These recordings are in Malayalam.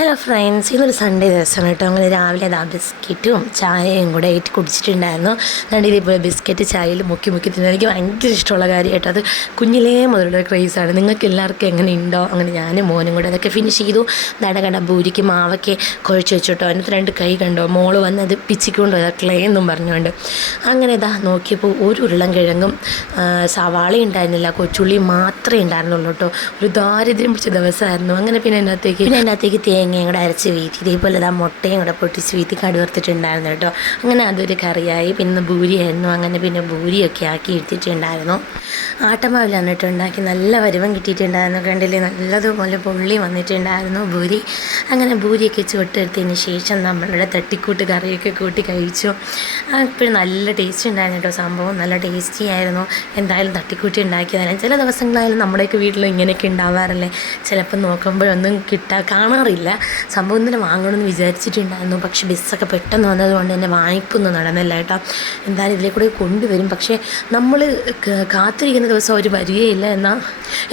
ഹലോ ഫ്രണ്ട്സ് ഇന്നൊരു സൺഡേ ദിവസമാണ് കേട്ടോ. അങ്ങനെ രാവിലെ അതാ ബിസ്ക്കറ്റും ചായയും കൂടെ ആയിട്ട് കുടിച്ചിട്ടുണ്ടായിരുന്നു. അതുകൊണ്ട് ഇതേപോലെ ബിസ്ക്കറ്റ് ചായയിൽ മുക്കി മുക്കി തിന്നുന്നത് എനിക്ക് ഭയങ്കര ഇഷ്ടമുള്ള കാര്യമായിട്ട് അത് കുഞ്ഞിലേ മുതലുള്ള ക്രേസാണ് നിങ്ങൾക്ക് എല്ലാവർക്കും എങ്ങനെ ഉണ്ടോ? അങ്ങനെ ഞാനും മോനും കൂടെ അതൊക്കെ ഫിനിഷ് ചെയ്തു. നട കണ്ട ഭൂരിക്ക് മാവൊക്കെ കുഴച്ച് വെച്ചിട്ടോ. അതിനകത്ത് രണ്ട് കൈ കണ്ടോ? മോൾ വന്ന് അത് പിച്ചിക്കൊണ്ട് ക്ലേ എന്നും പറഞ്ഞുകൊണ്ട്. അങ്ങനെ ഇതാ നോക്കിയപ്പോൾ ഒരു ഉരുളം കിഴങ്ങും സവാള ഉണ്ടായിരുന്നില്ല. കൊച്ചുള്ളി മാത്രമേ ഉണ്ടായിരുന്നുള്ളൂ കേട്ടോ. ഒരു ദാരിദ്ര്യം പിടിച്ച ദിവസമായിരുന്നു. അങ്ങനെ പിന്നെ അതിനകത്തേക്ക് പിന്നെ അതിനകത്തേക്ക് തേങ്ങയും കൂടെ അരച്ച് വീത്തി ഇതേപോലെ ഇതാ മുട്ടയും കൂടെ പൊട്ടിച്ച് വീത്തി കടുവർത്തിട്ടുണ്ടായിരുന്നു കേട്ടോ. അങ്ങനെ അതൊരു കറിയായി. പിന്നെ ഭൂരിയായിരുന്നു അങ്ങനെ പിന്നെ ഭൂരിയൊക്കെ ആക്കി എടുത്തിട്ടുണ്ടായിരുന്നു. ആട്ടമാവിലാണ് കേട്ടോ ഉണ്ടാക്കി നല്ല വരുവം കിട്ടിയിട്ടുണ്ടായിരുന്നു കണ്ടില്ലേ? നല്ലതുപോലെ പൊള്ളി വന്നിട്ടുണ്ടായിരുന്നു ഭൂരി അങ്ങനെ ഭൂരിയൊക്കെ ചുട്ടെടുത്തതിന് ശേഷം നമ്മളുടെ തട്ടിക്കൂട്ട് കറിയൊക്കെ കൂട്ടി കഴിച്ചു. അപ്പോഴും നല്ല ടേസ്റ്റ് ഉണ്ടായിരുന്നു കേട്ടോ. സംഭവം നല്ല ടേസ്റ്റി ആയിരുന്നു. എന്തായാലും തട്ടിക്കൂട്ടി ഉണ്ടാക്കിയതാണ്. ചില ദിവസങ്ങളായാലും നമ്മുടെയൊക്കെ വീട്ടിൽ ഇങ്ങനെയൊക്കെ ഉണ്ടാവാറില്ലേ? ചിലപ്പോൾ നോക്കുമ്പോഴൊന്നും കിട്ടാ കാണാറില്ല. സംഭവം തന്നെ വാങ്ങണമെന്ന് വിചാരിച്ചിട്ടുണ്ടായിരുന്നു. പക്ഷേ ബസ്സൊക്കെ പെട്ടെന്ന് വന്നതുകൊണ്ട് തന്നെ വായ്പൊന്നും നടന്നില്ല കേട്ടോ. എന്തായാലും ഇതിലെ കൂടെ കൊണ്ടുവരും. പക്ഷേ നമ്മൾ കാത്തിരിക്കുന്ന ദിവസം അവർ വരികയില്ല. എന്നാൽ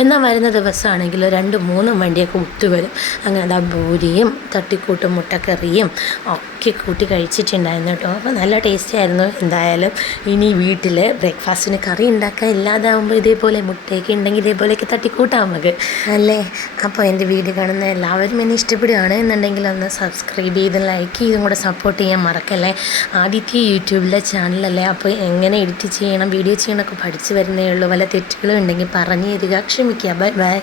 എന്നാൽ വരുന്ന ദിവസമാണെങ്കിൽ രണ്ടും മൂന്നും വണ്ടിയൊക്കെ ഒത്തുവരും. അങ്ങനെ അതാ ഭൂരിയും തട്ടിക്കൂട്ടും മുട്ടക്കറിയും ഒക്കെ കൂട്ടി കഴിച്ചിട്ടുണ്ടായിരുന്നു കേട്ടോ. അപ്പോൾ നല്ല ടേസ്റ്റി ആയിരുന്നു എന്തായാലും. ഇനി വീട്ടിൽ ബ്രേക്ക്ഫാസ്റ്റിന് കറി ഉണ്ടാക്കാൻ ഇല്ലാതാവുമ്പോൾ ഇതേപോലെ മുട്ടയൊക്കെ ഉണ്ടെങ്കിൽ ഇതേപോലെയൊക്കെ തട്ടിക്കൂട്ടാം നമുക്ക്. അല്ലേ? അപ്പോൾ എന്റെ വീട് കാണുന്ന എല്ലാവരും എന്നെ ഇഷ്ടപ്പെടുകയാണ് എന്നുണ്ടെങ്കിൽ ഒന്ന് സബ്സ്ക്രൈബ് ചെയ്ത് ലൈക്ക് ചെയ്തും കൂടെ സപ്പോർട്ട് ചെയ്യാൻ മറക്കല്ലേ? ആദ്യത്തെ യൂട്യൂബിലെ ചാനലല്ലേ അപ്പോൾ എങ്ങനെ എഡിറ്റ് ചെയ്യണം വീഡിയോ ചെയ്യണമൊക്കെ പഠിച്ചു വരുന്നേ ഉള്ളൂ. വല്ല തെറ്റുകളും ഉണ്ടെങ്കിൽ പറഞ്ഞു തരിക ക്ഷമിക്കുക ബൈ ബൈ